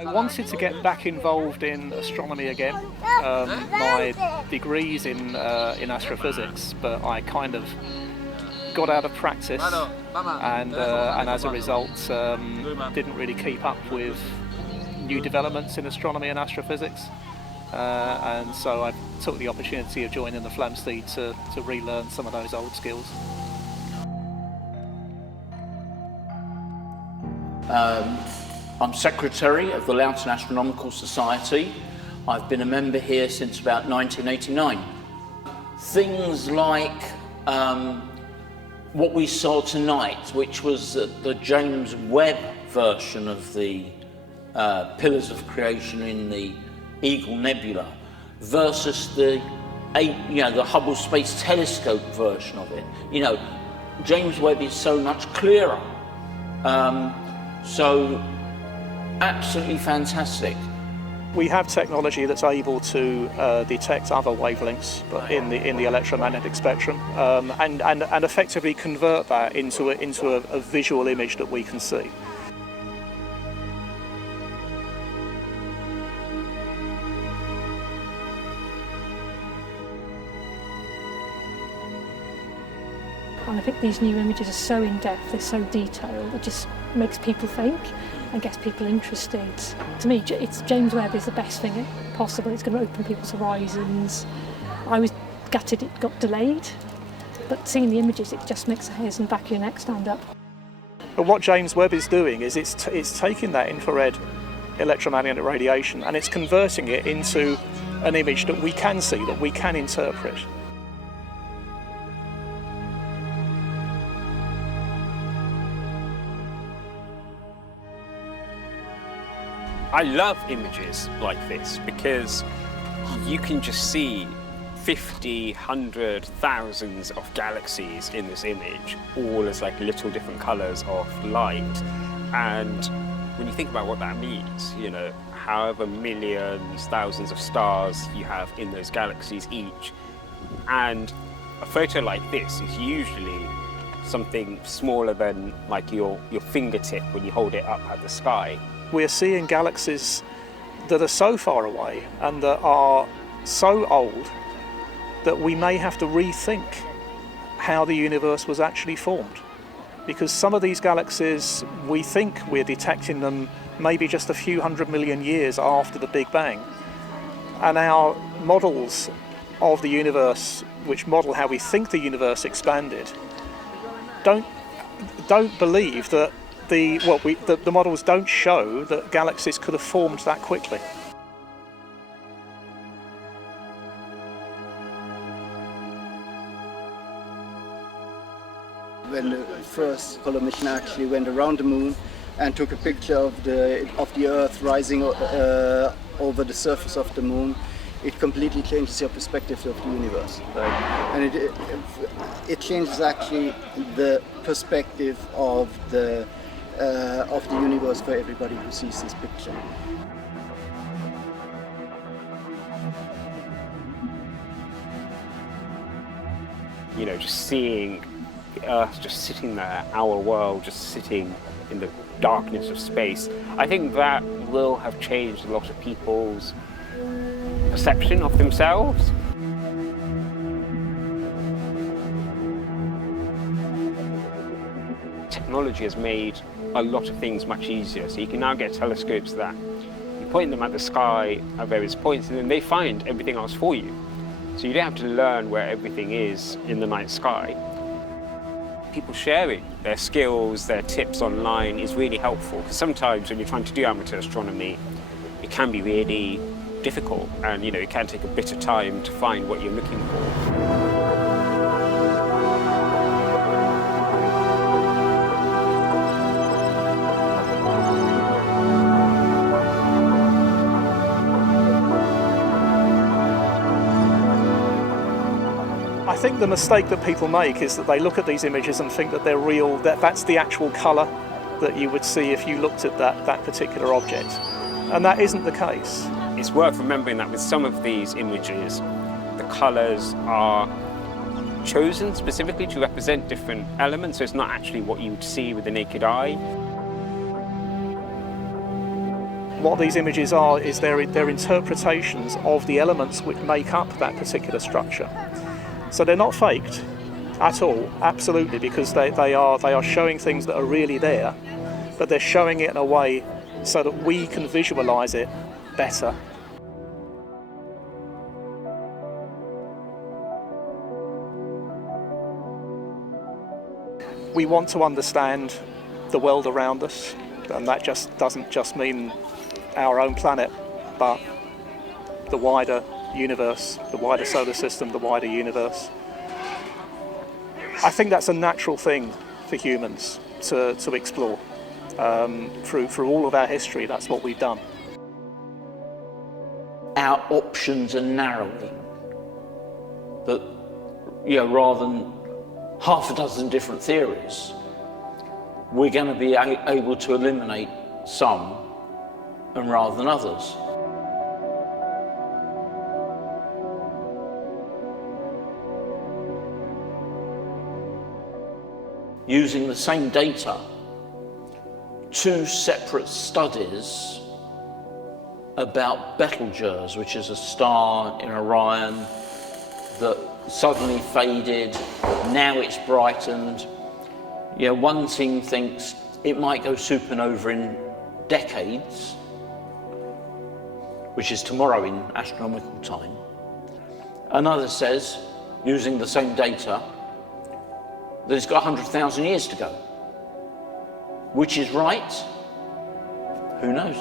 I wanted to get back involved in astronomy again. My degree's in astrophysics, but I kind of got out of practice, and as a result didn't really keep up with new developments in astronomy and astrophysics, and so I took the opportunity of joining the Flamsteed to relearn some of those old skills. I'm secretary of the Loughton Astronomical Society. I've been a member here since about 1989. Things like what we saw tonight, which was the James Webb version of the Pillars of Creation in the Eagle Nebula, versus the Hubble Space Telescope version of it. You know, James Webb is so much clearer. So absolutely fantastic. We have technology that's able to detect other wavelengths in the electromagnetic spectrum, and effectively convert that into a visual image that we can see. And I think these new images are so in-depth, they're so detailed, it just makes people think and gets people interested. To me, James Webb is the best thing possible. It's going to open people's horizons. I was gutted it got delayed, but seeing the images, it just makes the hairs in the back of your neck stand up. But what James Webb is doing is it's taking that infrared electromagnetic radiation and it's converting it into an image that we can see, that we can interpret. I love images like this because you can just see 50, 100, thousands of galaxies in this image, all as like little different colours of light. And when you think about what that means, you know, however millions, thousands of stars you have in those galaxies each, and a photo like this is usually something smaller than like your fingertip when you hold it up at the sky. We're seeing galaxies that are so far away and that are so old that we may have to rethink how the universe was actually formed. Because some of these galaxies, we think we're detecting them maybe just a few 100 million years after the Big Bang. And our models of the universe, which model how we think the universe expanded, don't believe that the models don't show that galaxies could have formed that quickly. When the first Apollo mission actually went around the moon and took a picture of the Earth rising over the surface of the moon, it completely changes your perspective of the universe, right? And it changes actually the perspective of the universe for everybody who sees this picture. You know, just seeing the Earth just sitting there, our world just sitting in the darkness of space, I think that will have changed a lot of people's perception of themselves. Technology has made a lot of things much easier. So you can now get telescopes that you point them at the sky at various points and then they find everything else for you. So you don't have to learn where everything is in the night sky. People sharing their skills, their tips online is really helpful, because sometimes when you're trying to do amateur astronomy, it can be really difficult, and you know, it can take a bit of time to find what you're looking for. I think the mistake that people make is that they look at these images and think that they're real, that's the actual colour that you would see if you looked at that particular object. And that isn't the case. It's worth remembering that with some of these images, the colours are chosen specifically to represent different elements, so it's not actually what you would see with the naked eye. What these images are is they're interpretations of the elements which make up that particular structure. So they're not faked at all, absolutely, because they are showing things that are really there, but they're showing it in a way so that we can visualize it better. We want to understand the world around us, and that doesn't just mean our own planet, but the wider universe, the wider solar system, the wider universe. I think that's a natural thing for humans to explore. Through all of our history, that's what we've done. Our options are narrowing. That, rather than half a dozen different theories, we're going to be able to eliminate some and rather than others. Using the same data, 2 separate studies about Betelgeuse, which is a star in Orion that suddenly faded, now it's brightened. One team thinks it might go supernova in decades, which is tomorrow in astronomical time. Another says, using the same data, that it's got 100,000 years to go. Which is right? Who knows?